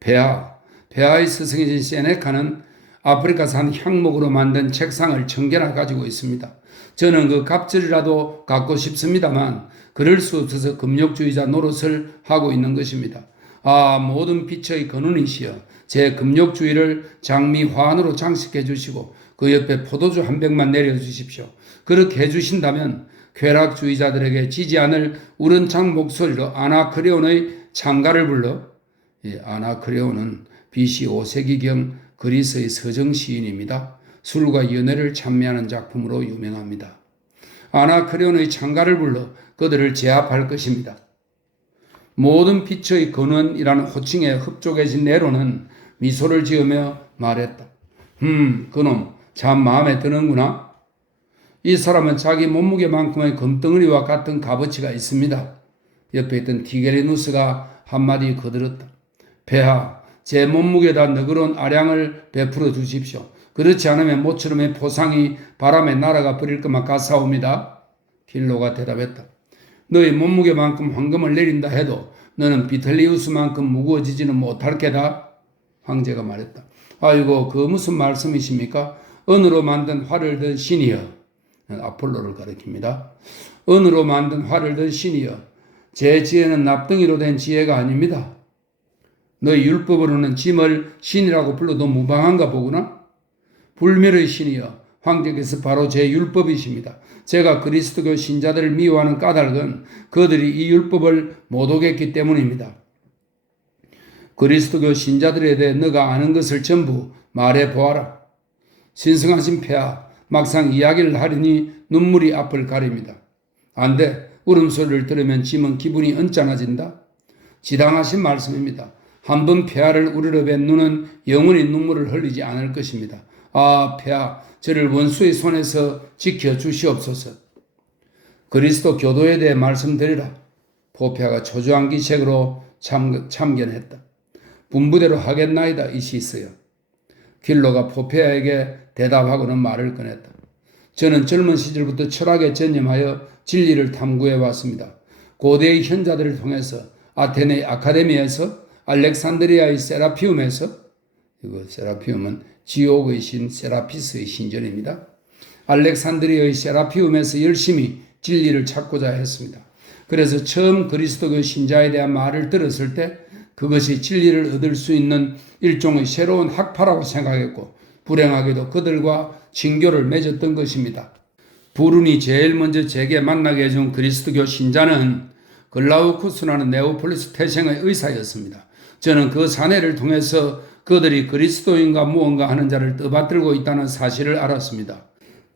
폐하의 스승이신 세네카는 아프리카산 향목으로 만든 책상을 1000개나 가지고 있습니다. 저는 그 갑절이라도 갖고 싶습니다만 그럴 수 없어서 금욕주의자 노릇을 하고 있는 것입니다. 아, 모든 빛의 근원이시여, 제 금욕주의를 장미 화환으로 장식해 주시고 그 옆에 포도주 한 병만 내려주십시오. 그렇게 해주신다면 쾌락주의자들에게 지지 않을 우렁찬 목소리로 아나크레온의 창가를 불러, 아나크레온은 BC 5세기경 그리스의 서정 시인입니다. 술과 연애를 찬미하는 작품으로 유명합니다. 아나크레온의 창가를 불러 그들을 제압할 것입니다. 모든 빛의 근원이라는 호칭에 흡족해진 네로는 미소를 지으며 말했다. 그놈 참 마음에 드는구나. 이 사람은 자기 몸무게만큼의 금덩어리와 같은 값어치가 있습니다. 옆에 있던 티게리누스가 한마디 거들었다. 폐하, 제 몸무게다 너그러운 아량을 베풀어 주십시오. 그렇지 않으면 모처럼의 포상이 바람에 날아가 버릴 것만 같사옵니다. 킬로가 대답했다. 너의 몸무게만큼 황금을 내린다 해도 너는 비틀리우스만큼 무거워지지는 못할 게다. 황제가 말했다. 아이고, 그 무슨 말씀이십니까? 은으로 만든 활을 든 신이여. 아폴로를 가리킵니다. 은으로 만든 활을 든 신이여. 제 지혜는 납덩이로 된 지혜가 아닙니다. 너희 율법으로는 짐을 신이라고 불러도 무방한가 보구나. 불멸의 신이여, 황제께서 바로 제 율법이십니다. 제가 그리스도교 신자들을 미워하는 까닭은 그들이 이 율법을 못 오겠기 때문입니다. 그리스도교 신자들에 대해 너가 아는 것을 전부 말해보아라. 신성하신 폐하, 막상 이야기를 하려니 눈물이 앞을 가립니다. 안 돼. 울음소리를 들으면 짐은 기분이 언짢아진다. 지당하신 말씀입니다. 한번 폐하를 우러러 뵌 눈은 영원히 눈물을 흘리지 않을 것입니다. 아, 폐하, 저를 원수의 손에서 지켜주시옵소서. 그리스도 교도에 대해 말씀드리라. 포폐하가 초조한 기색으로 참견했다. 분부대로 하겠나이다, 이시스여. 길로가 포폐하에게 대답하고는 말을 꺼냈다. 저는 젊은 시절부터 철학에 전념하여 진리를 탐구해 왔습니다. 고대의 현자들을 통해서 아테네 아카데미에서, 알렉산드리아의 세라피움에서, 이거 세라피움은 지옥의 신 세라피스의 신전입니다. 알렉산드리아의 세라피움에서 열심히 진리를 찾고자 했습니다. 그래서 처음 그리스도교 신자에 대한 말을 들었을 때 그것이 진리를 얻을 수 있는 일종의 새로운 학파라고 생각했고 불행하게도 그들과 친교를 맺었던 것입니다. 불운이 제일 먼저 제게 만나게 해준 그리스도교 신자는 글라우쿠스라는 네오폴리스 태생의 의사였습니다. 저는 그 사내를 통해서 그들이 그리스도인과 무언가 하는 자를 떠받들고 있다는 사실을 알았습니다.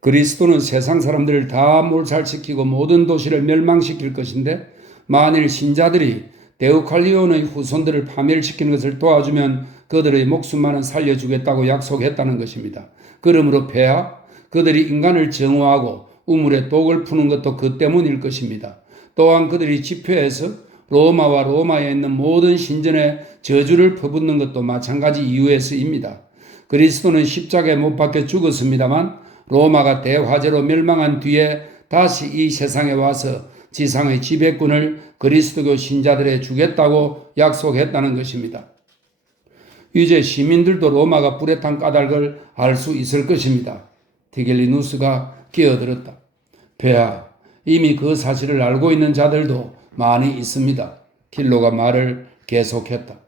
그리스도는 세상 사람들을 다 몰살시키고 모든 도시를 멸망시킬 것인데 만일 신자들이 데우칼리온의 후손들을 파멸시키는 것을 도와주면 그들의 목숨만은 살려주겠다고 약속했다는 것입니다. 그러므로 폐하, 그들이 인간을 정오하고 우물에 독을 푸는 것도 그 때문일 것입니다. 또한 그들이 집회에서 로마와 로마에 있는 모든 신전에 저주를 퍼붓는 것도 마찬가지 이유에서입니다. 그리스도는 십자가에 못 박혀 죽었습니다만 로마가 대화재로 멸망한 뒤에 다시 이 세상에 와서 지상의 지배권을 그리스도교 신자들에 주겠다고 약속했다는 것입니다. 이제 시민들도 로마가 불에 탄 까닭을 알 수 있을 것입니다. 티겔리누스가 끼어들었다. 폐하, 이미 그 사실을 알고 있는 자들도 많이 있습니다. 킬로가 말을 계속했다.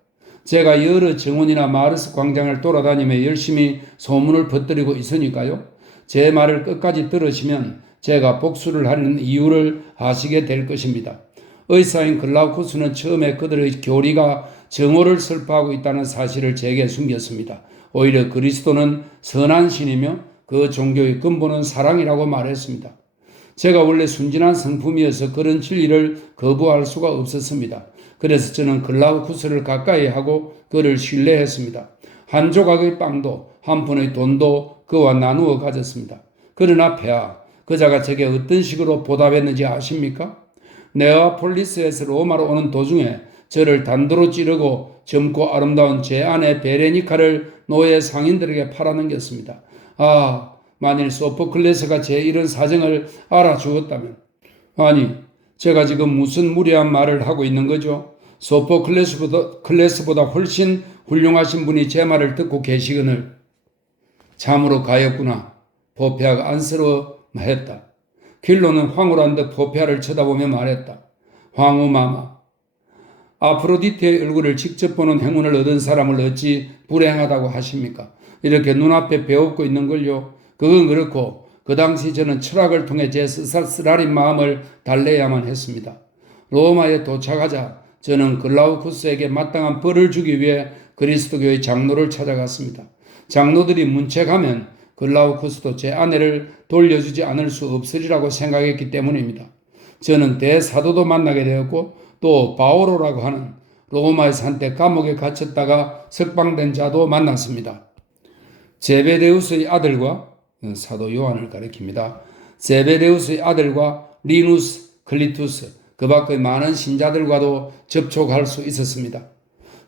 제가 여러 정원이나 마르스 광장을 돌아다니며 열심히 소문을 퍼뜨리고 있으니까요. 제 말을 끝까지 들으시면 제가 복수를 하는 이유를 아시게 될 것입니다. 의사인 글라우쿠스는 처음에 그들의 교리가 정오를 설파하고 있다는 사실을 제게 숨겼습니다. 오히려 그리스도는 선한 신이며 그 종교의 근본은 사랑이라고 말했습니다. 제가 원래 순진한 성품이어서 그런 진리를 거부할 수가 없었습니다. 그래서 저는 글라우쿠스를 가까이 하고 그를 신뢰했습니다. 한 조각의 빵도 한 푼의 돈도 그와 나누어 가졌습니다. 그러나 폐하, 그자가 제게 어떤 식으로 보답했는지 아십니까? 네아폴리스에서 로마로 오는 도중에 저를 단도로 찌르고 젊고 아름다운 제 아내 베레니카를 노예 상인들에게 팔아넘겼습니다. 아, 만일 소포클레스가 제 이런 사정을 알아주었다면. 아니, 제가 지금 무슨 무례한 말을 하고 있는 거죠? 소포클레스보다 훨씬 훌륭하신 분이 제 말을 듣고 계시거늘. 참으로 가엾구나. 포페아가 안쓰러워했다. 킬로는 황홀한 듯 포페아를 쳐다보며 말했다. 황후마마, 아프로디테의 얼굴을 직접 보는 행운을 얻은 사람을 어찌 불행하다고 하십니까? 이렇게 눈앞에 배웁고 있는 걸요. 그건 그렇고 그 당시 저는 철학을 통해 제 쓰라린 마음을 달래야만 했습니다. 로마에 도착하자 저는 글라우쿠스에게 마땅한 벌을 주기 위해 그리스도교의 장로를 찾아갔습니다. 장로들이 문책하면 글라우쿠스도 제 아내를 돌려주지 않을 수 없으리라고 생각했기 때문입니다. 저는 대사도도 만나게 되었고 또 바오로라고 하는 로마에서 한때 감옥에 갇혔다가 석방된 자도 만났습니다. 제베데우스의 아들과 사도 요한을 가리킵니다. 제베데우스의 아들과 리누스, 클리투스, 그 밖의 많은 신자들과도 접촉할 수 있었습니다.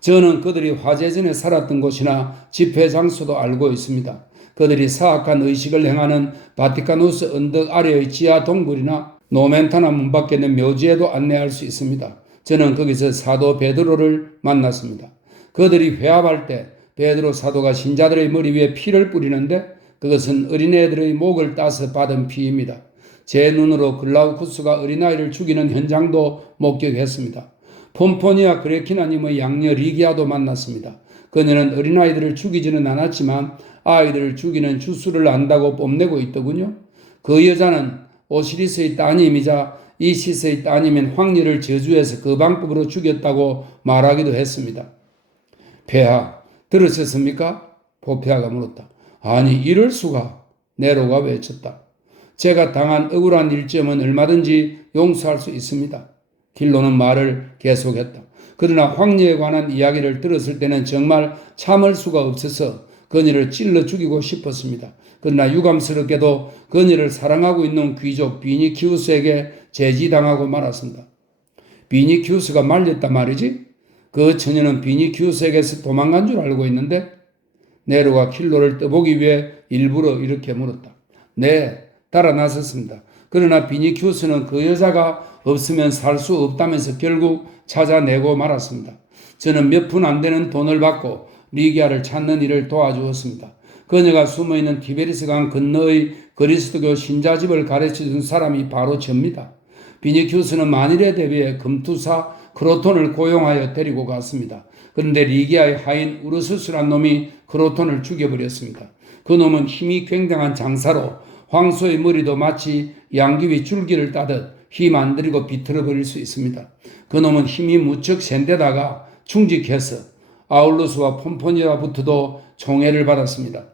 저는 그들이 화재 전에 살았던 곳이나 집회 장소도 알고 있습니다. 그들이 사악한 의식을 행하는 바티카누스 언덕 아래의 지하 동굴이나 노멘타나 문 밖에 있는 묘지에도 안내할 수 있습니다. 저는 거기서 사도 베드로를 만났습니다. 그들이 회합할 때 베드로 사도가 신자들의 머리 위에 피를 뿌리는데 그것은 어린애들의 목을 따서 받은 피입니다. 제 눈으로 글라우쿠스가 어린아이를 죽이는 현장도 목격했습니다. 폼포니아 그레키나님의 양녀 리기아도 만났습니다. 그녀는 어린아이들을 죽이지는 않았지만 아이들을 죽이는 주술을 안다고 뽐내고 있더군요. 그 여자는 오시리스의 따님이자 이시스의 따님인 황녀를 저주해서 그 방법으로 죽였다고 말하기도 했습니다. 폐하, 들으셨습니까? 포페아가 물었다. 아니, 이럴 수가. 네로가 외쳤다. 제가 당한 억울한 일점은 얼마든지 용서할 수 있습니다. 길로는 말을 계속했다. 그러나 황녀에 관한 이야기를 들었을 때는 정말 참을 수가 없어서 그녀를 찔러 죽이고 싶었습니다. 그러나 유감스럽게도 그녀를 사랑하고 있는 귀족 비니키우스에게 제지당하고 말았습니다. 비니키우스가 말렸단 말이지? 그 처녀는 비니키우스에게서 도망간 줄 알고 있는데 네로가 킬로를 떠보기 위해 일부러 이렇게 물었다. 네, 따라 나섰습니다. 그러나 비니키우스는 그 여자가 없으면 살 수 없다면서 결국 찾아내고 말았습니다. 저는 몇 푼 안 되는 돈을 받고 리기아를 찾는 일을 도와주었습니다. 그녀가 숨어있는 티베리스강 건너의 그리스도교 신자집을 가르쳐준 사람이 바로 접니다. 비니키우스는 만일에 대비해 금투사 크로톤을 고용하여 데리고 갔습니다. 그런데 리기아의 하인 우르스스란 놈이 크로톤을 죽여버렸습니다. 그 놈은 힘이 굉장한 장사로 황소의 머리도 마치 양귀비 줄기를 따듯 힘 안 들이고 비틀어버릴 수 있습니다. 그 놈은 힘이 무척 센데다가 충직해서 아울루스와 폼포니아부터도 총애를 받았습니다.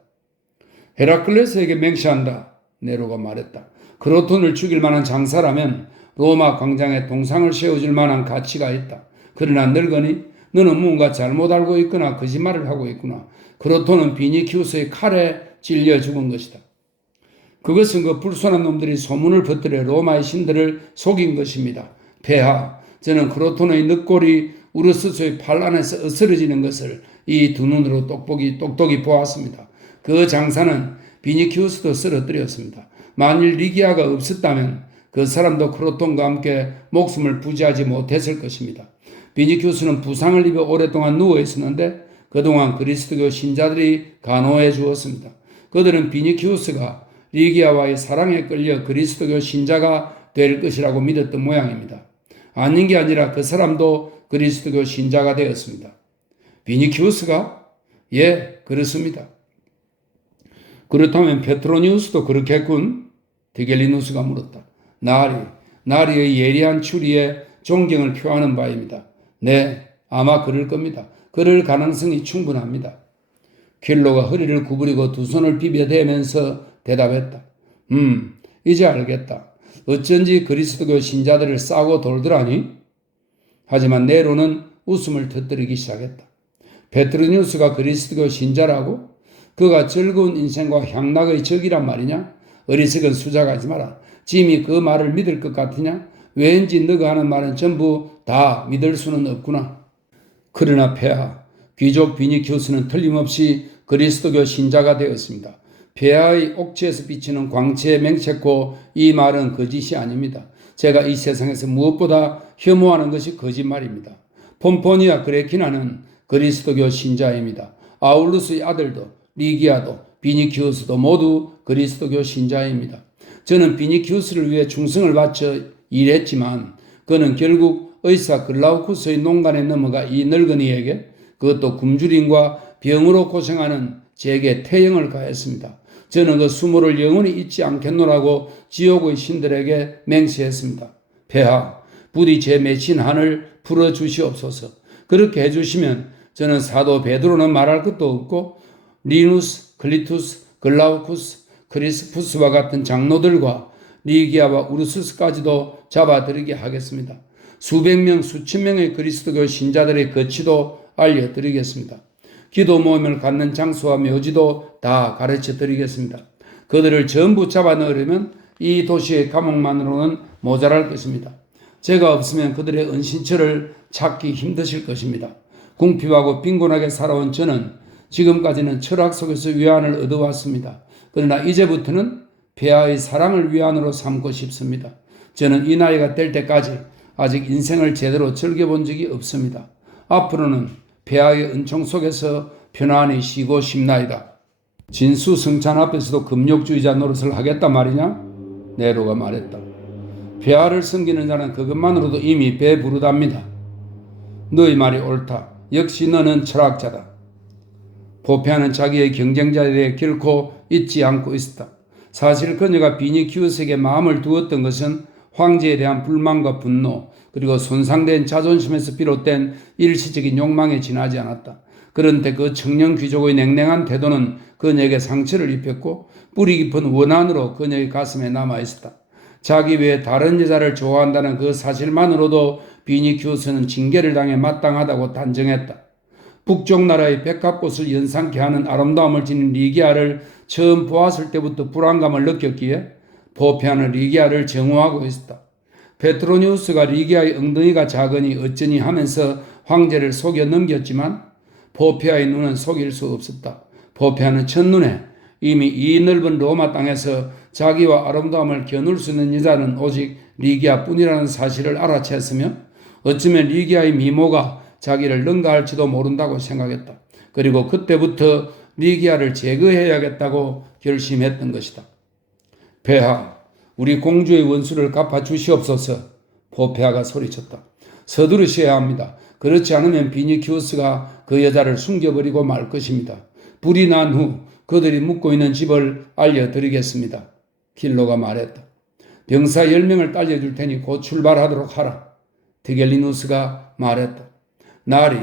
헤라클레스에게 맹세한다. 네로가 말했다. 크로톤을 죽일 만한 장사라면 로마 광장에 동상을 세워줄 만한 가치가 있다. 그러나 늙으니 너는 뭔가 잘못 알고 있거나 거짓말을 하고 있구나. 크로톤은 비니키우스의 칼에 찔려 죽은 것이다. 그것은 그 불순한 놈들이 소문을 퍼뜨려 로마의 신들을 속인 것입니다. 폐하, 저는 크로톤의 늑골이 우르스스의 팔 안에서 으스러지는 것을 이 두 눈으로 똑똑히 보았습니다. 그 장사는 비니키우스도 쓰러뜨렸습니다. 만일 리기아가 없었다면 그 사람도 크로톤과 함께 목숨을 부지하지 못했을 것입니다. 비니키우스는 부상을 입어 오랫동안 누워 있었는데 그동안 그리스도교 신자들이 간호해 주었습니다. 그들은 비니키우스가 리기아와의 사랑에 끌려 그리스도교 신자가 될 것이라고 믿었던 모양입니다. 아닌 게 아니라 그 사람도 그리스도교 신자가 되었습니다. 비니키우스가? 예, 그렇습니다. 그렇다면 페트로니우스도 그렇겠군? 디겔리누스가 물었다. 나리의 예리한 추리에 존경을 표하는 바입니다. 네, 아마 그럴 겁니다. 그럴 가능성이 충분합니다. 킬로가 허리를 구부리고 두 손을 비벼대면서 대답했다. 이제 알겠다. 어쩐지 그리스도교 신자들을 싸고 돌더라니? 하지만 네로는 웃음을 터뜨리기 시작했다. 페트로니우스가 그리스도교 신자라고? 그가 즐거운 인생과 향락의 적이란 말이냐? 어리석은 수작하지 마라. 짐이 그 말을 믿을 것 같으냐? 왠지 너가 하는 말은 전부 다 믿을 수는 없구나. 그러나 폐하, 귀족 비니키우스는 틀림없이 그리스도교 신자가 되었습니다. 폐하의 옥체에서 비치는 광채에 맹세코 이 말은 거짓이 아닙니다. 제가 이 세상에서 무엇보다 혐오하는 것이 거짓말입니다. 폼포니아 그레키나는 그리스도교 신자입니다. 아울루스의 아들도 리기아도 비니키우스도 모두 그리스도교 신자입니다. 저는 비니키우스를 위해 충성을 바쳐 일했지만 그는 결국 의사 글라우쿠스의 농간에 넘어가 이 늙은이에게 그것도 굶주림과 병으로 고생하는 제게 태형을 가했습니다. 저는 그 수모를 영원히 잊지 않겠노라고 지옥의 신들에게 맹세했습니다. 폐하, 부디 제 맺힌 한을 풀어주시옵소서. 그렇게 해주시면 저는 사도 베드로는 말할 것도 없고 리누스, 클리투스, 글라우쿠스, 크리스푸스와 같은 장로들과 리기아와 우르스스까지도 잡아들이게 하겠습니다. 수백 명, 수천 명의 그리스도교 신자들의 거치도 알려드리겠습니다. 기도 모임을 갖는 장소와 묘지도 다 가르쳐 드리겠습니다. 그들을 전부 잡아 넣으려면 이 도시의 감옥만으로는 모자랄 것입니다. 제가 없으면 그들의 은신처를 찾기 힘드실 것입니다. 궁핍하고 빈곤하게 살아온 저는 지금까지는 철학 속에서 위안을 얻어왔습니다. 그러나 이제부터는 폐하의 사랑을 위안으로 삼고 싶습니다. 저는 이 나이가 될 때까지 아직 인생을 제대로 즐겨본 적이 없습니다. 앞으로는 폐하의 은총 속에서 편안히 쉬고 싶나이다. 진수성찬 앞에서도 금욕주의자 노릇을 하겠단 말이냐? 네로가 말했다. 폐하를 섬기는 자는 그것만으로도 이미 배부르답니다. 너희 말이 옳다. 역시 너는 철학자다. 포페아는 자기의 경쟁자에 대해 결코 잊지 않고 있었다. 사실 그녀가 비니키우스에게 마음을 두었던 것은 황제에 대한 불만과 분노 그리고 손상된 자존심에서 비롯된 일시적인 욕망에 지나지 않았다. 그런데 그 청년 귀족의 냉랭한 태도는 그녀에게 상처를 입혔고 뿌리 깊은 원한으로 그녀의 가슴에 남아있었다. 자기 외에 다른 여자를 좋아한다는 그 사실만으로도 비니키우스는 징계를 당해 마땅하다고 단정했다. 북쪽 나라의 백합꽃을 연상케 하는 아름다움을 지닌 리기아를 처음 보았을 때부터 불안감을 느꼈기에 포페아는 리기아를 정오하고 있었다. 페트로니우스가 리기아의 엉덩이가 작으니 어쩌니 하면서 황제를 속여 넘겼지만 포페아의 눈은 속일 수 없었다. 포페아는 첫눈에 이미 이 넓은 로마 땅에서 자기와 아름다움을 겨눌 수 있는 여자는 오직 리기아뿐이라는 사실을 알아챘으며 어쩌면 리기아의 미모가 자기를 능가할지도 모른다고 생각했다. 그리고 그때부터 리기아를 제거해야겠다고 결심했던 것이다. 폐하, 우리 공주의 원수를 갚아 주시옵소서. 포페아가 소리쳤다. 서두르셔야 합니다. 그렇지 않으면 비니키우스가 그 여자를 숨겨버리고 말 것입니다. 불이 난 후 그들이 묵고 있는 집을 알려드리겠습니다. 길로가 말했다. 병사 10명을 딸려줄 테니 곧 출발하도록 하라. 티겔리누스가 말했다. 나리,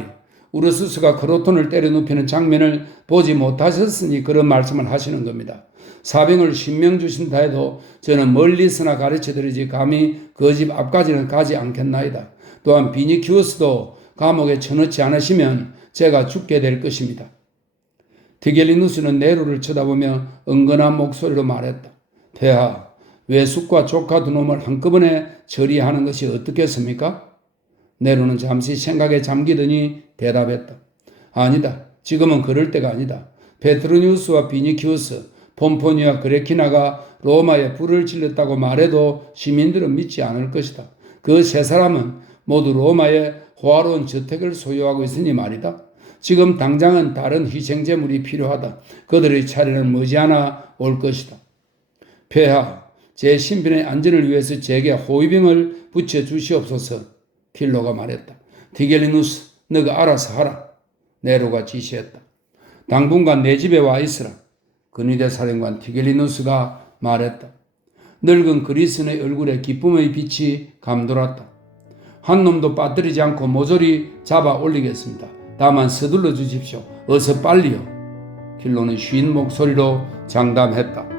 우르스스가 크로톤을 때려 눕히는 장면을 보지 못하셨으니 그런 말씀을 하시는 겁니다. 사병을 10명 주신다 해도 저는 멀리서나 가르쳐드리지 감히 그 집 앞까지는 가지 않겠나이다. 또한 비니키우스도 감옥에 쳐넣지 않으시면 제가 죽게 될 것입니다. 티겔리누스는 네로를 쳐다보며 은근한 목소리로 말했다. 폐하, 외숙과 조카 두 놈을 한꺼번에 처리하는 것이 어떻겠습니까? 네로는 잠시 생각에 잠기더니 대답했다. 아니다. 지금은 그럴 때가 아니다. 페트로니우스와 비니키우스, 폼포니와 그레키나가 로마에 불을 질렀다고 말해도 시민들은 믿지 않을 것이다. 그 세 사람은 모두 로마에 호화로운 저택을 소유하고 있으니 말이다. 지금 당장은 다른 희생제물이 필요하다. 그들의 차례는 머지않아 올 것이다. 폐하, 제 신변의 안전을 위해서 제게 호위병을 붙여주시옵소서. 킬로가 말했다. 티겔리누스, 너가 알아서 하라. 네로가 지시했다. 당분간 내 집에 와 있으라. 근위대 사령관 티겔리누스가 말했다. 늙은 그리스인의 얼굴에 기쁨의 빛이 감돌았다. 한 놈도 빠뜨리지 않고 모조리 잡아 올리겠습니다. 다만 서둘러 주십시오. 어서 빨리요. 킬로는 쉰 목소리로 장담했다.